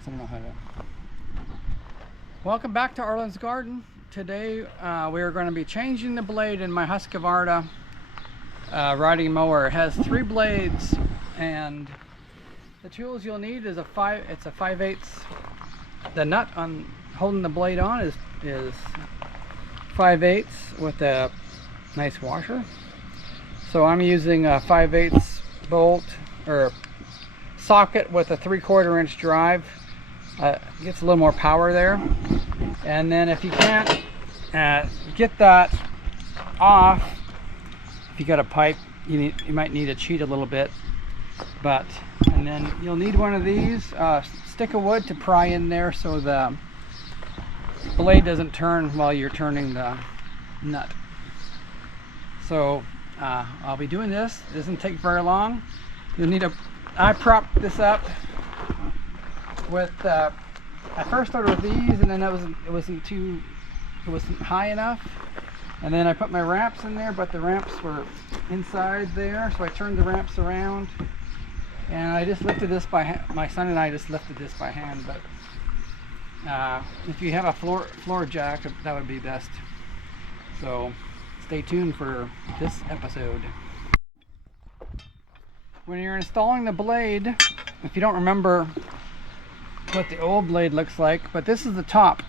I don't know how to. Welcome back to Arlen's Garden. Today we are going to be changing the blade in my Husqvarna riding mower. It has 3 blades, and the tools you'll need is it's a 5/8. The nut on holding the blade on is 5/8 with a nice washer. So I'm using a 5/8 bolt or socket with a 3/4 inch drive. Gets a little more power there. And then if you can't get that off, if you got a pipe, you might need to cheat a little bit. And then you'll need one of these stick of wood to pry in there so the blade doesn't turn while you're turning the nut. So I'll be doing this. It doesn't take very long. You'll need I propped this up with I first started with these, and then it wasn't high enough, and then I put my ramps in there, but the ramps were inside there, so I turned the ramps around, and I just lifted this by hand. My son and I just lifted this by hand, but if you have a floor jack, that would be best. So stay tuned for this episode. When you're installing the blade, if you don't remember what the old blade looks like, but this is the top.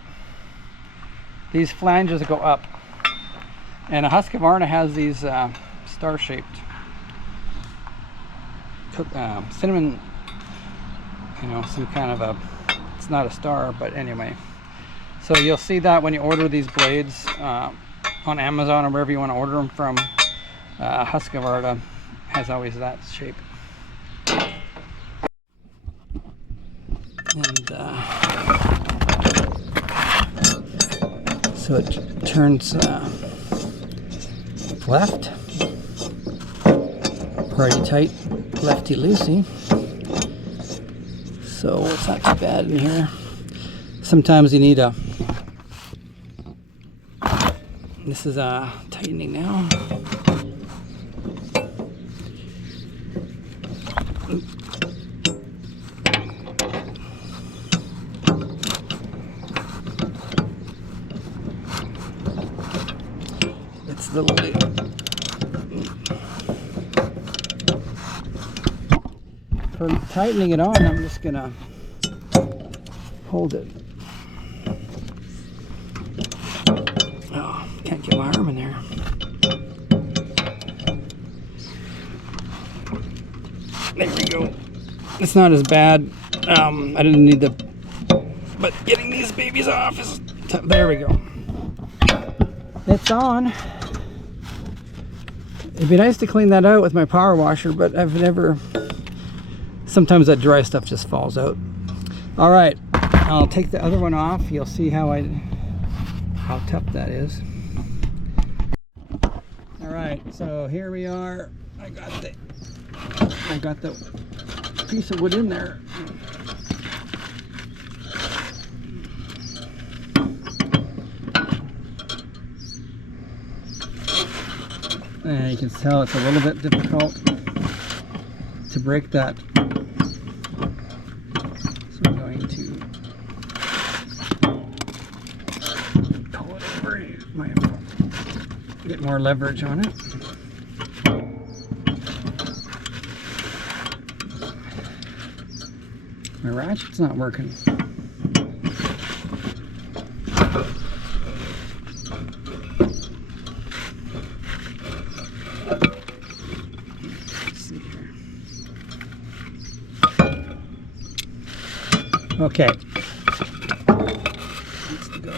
These flanges go up, and a Husqvarna has these star-shaped cinnamon, some kind of it's not a star, but anyway. So you'll see that when you order these blades on Amazon or wherever you want to order them from. Husqvarna has always that shape. And so it turns left, pretty tight, lefty loosey. So it's not too bad in here. Sometimes you need this is tightening now. It's a little bit. For tightening it on, I'm just gonna hold it. Oh, can't get my arm in there. There we go. It's not as bad. I didn't need but getting these babies off is there we go. It's on. It'd be nice to clean that out with my power washer, but I've never. Sometimes that dry stuff just falls out. All right, I'll take the other one off. You'll see how tough that is. All right, so here we are. I got the piece of wood in there. And you can tell it's a little bit difficult to break that. So I'm going to pull it over. Might get more leverage on it. My ratchet's not working. Okay. Let's go.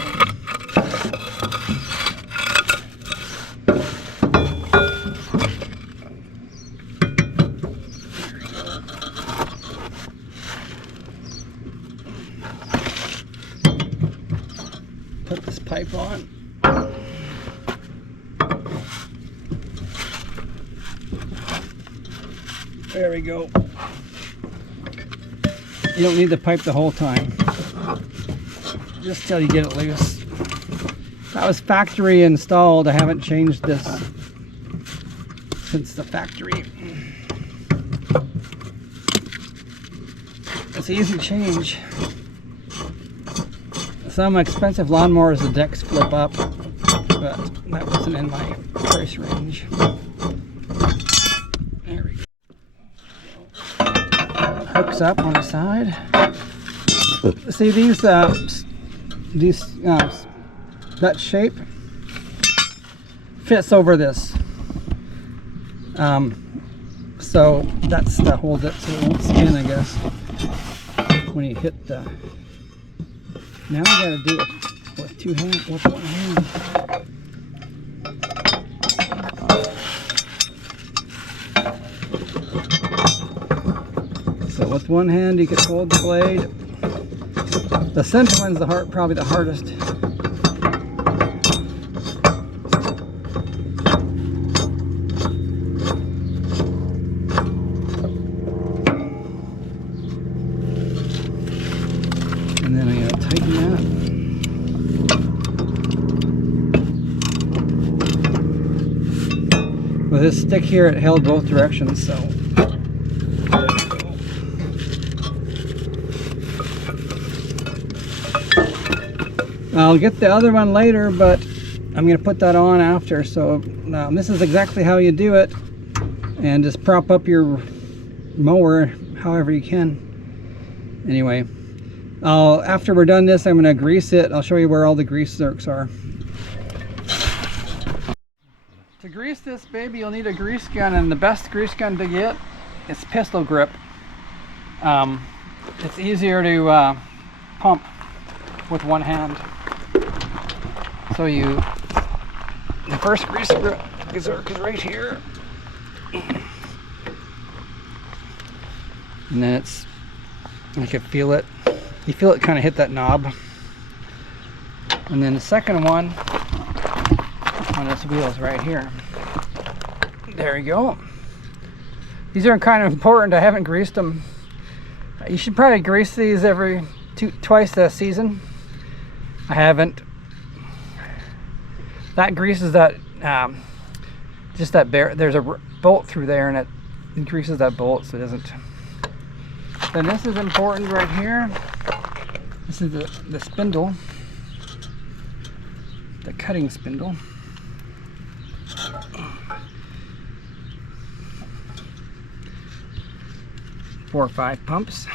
Put this pipe on. There we go. You don't need the pipe the whole time, just till you get it loose. That was factory installed. I haven't changed this since the factory. It's an easy change. some expensive lawnmowers, the decks flip up, but that wasn't in my price range. There we go. Hooks up on the side. See these that shape fits over this. So that's to hold it so it won't spin, I guess, when you hit the... Now we gotta do it with two hands, with one hand. So with one hand you can hold the blade. The center one's probably the hardest. And then I gotta tighten that. With this stick here, it held both directions, so. I'll get the other one later, but I'm gonna put that on after. So this is exactly how you do it, and just prop up your mower however you can. Anyway. After we're done this, I'm going to grease it. I'll show you where all the grease zerks are. To grease this baby, you'll need a grease gun, and the best grease gun to get is pistol grip. It's easier to pump with one hand. So the first grease zerk is right here. And then you can feel it. You feel it kind of hit that knob. And then the second one on this wheel is right here. There you go. These are kind of important. I haven't greased them. You should probably grease these twice a season. I haven't. That greases that, just that there's a bolt through there, and it greases that bolt so it doesn't. Then this is important right here. This is the spindle, the cutting spindle. 4 or 5 pumps.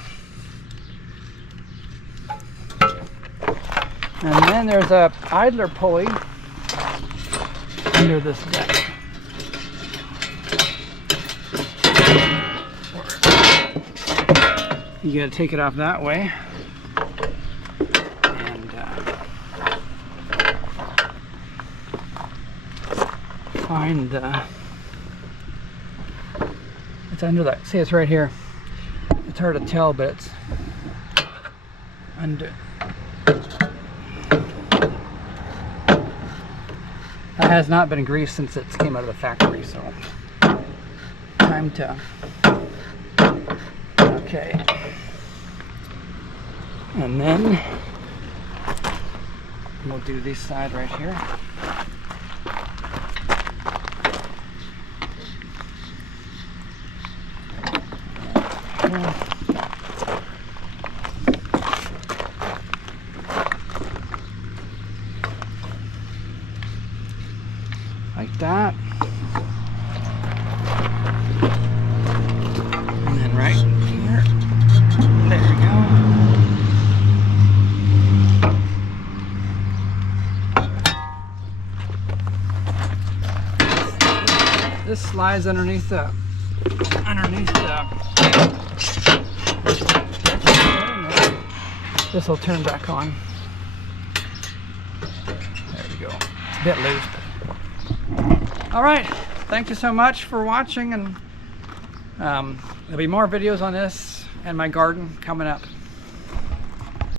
And then there's a idler pulley under this deck. You gotta take it off that way. And find it's under that. See, it's right here. It's hard to tell, but it's under. That has not been greased since it came out of the factory, so time to. Okay. And then we'll do this side right here. Like that. And then right here. There we go. This slides underneath the this will turn back on. There we go. It's a bit loose, but all right, thank you so much for watching, and there'll be more videos on this and my garden coming up.